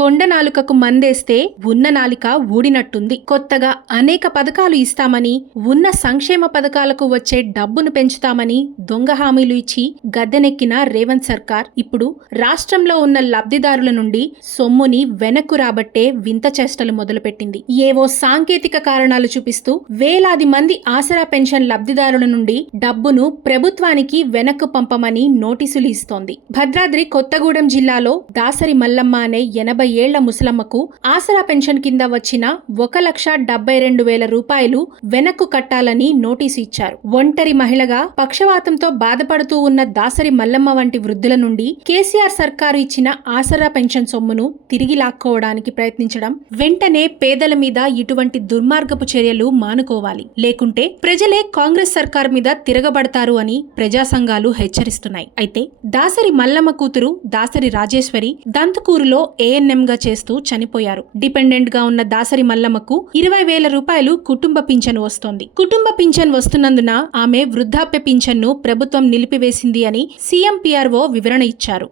కొండ నాలుకకు మందేస్తే ఉన్న నాలిక ఊడినట్టుంది. కొత్తగా అనేక పథకాలు ఇస్తామని, ఉన్న సంక్షేమ పథకాలకు వచ్చే డబ్బును పెంచుతామని దొంగ హామీలు ఇచ్చి గద్దెనెక్కిన రేవంత్ సర్కార్ ఇప్పుడు రాష్ట్రంలో ఉన్న లబ్ధిదారుల నుండి సొమ్ముని వెనక్కు రాబట్టే వింత చేష్టలు మొదలుపెట్టింది. ఏవో సాంకేతిక కారణాలు చూపిస్తూ వేలాది మంది ఆసరా పెన్షన్ లబ్ధిదారుల నుండి డబ్బును ప్రభుత్వానికి వెనక్కు పంపమని నోటీసులు ఇస్తోంది. భద్రాద్రి కొత్తగూడెం జిల్లాలో దాసరి మల్లమ్మ అనే 80 ఏళ్ల ముసలమ్మకు ఆసరా పెన్షన్ కింద వచ్చిన 1,72,000 రూపాయలు వెనక్కు కట్టాలని నోటీసు ఇచ్చారు. ఒంటరి మహిళగా పక్షవాతంతో బాధపడుతూ ఉన్న దాసరి మల్లమ్మ వంటి వృద్ధుల నుండి కేసీఆర్ సర్కారు ఇచ్చిన ఆసరా పెన్షన్ సొమ్మును తిరిగి లాక్కోవడానికి ప్రయత్నించడం, వెంటనే పేదల మీద ఇటువంటి దుర్మార్గపు చర్యలు మానుకోవాలి, లేకుంటే ప్రజలే కాంగ్రెస్ సర్కార్ మీద తిరగబడతారు అని ప్రజా సంఘాలు హెచ్చరిస్తున్నాయి. అయితే దాసరి మల్లమ్మ కూతురు దాసరి రాజేశ్వరి దంతుకూరులో ANM గా చేస్తూ చనిపోయారు. డిపెండెంట్ గా ఉన్న దాసరి మల్లమ్మకు 20,000 రూపాయలు కుటుంబ పింఛను వస్తోంది. కుటుంబ పింఛన్ వస్తున్నందున ఆమె వృద్ధాప్య పింఛన్ను ప్రభుత్వం నిలిపివేసింది అని సీఎం PRO వివరణ ఇచ్చారు.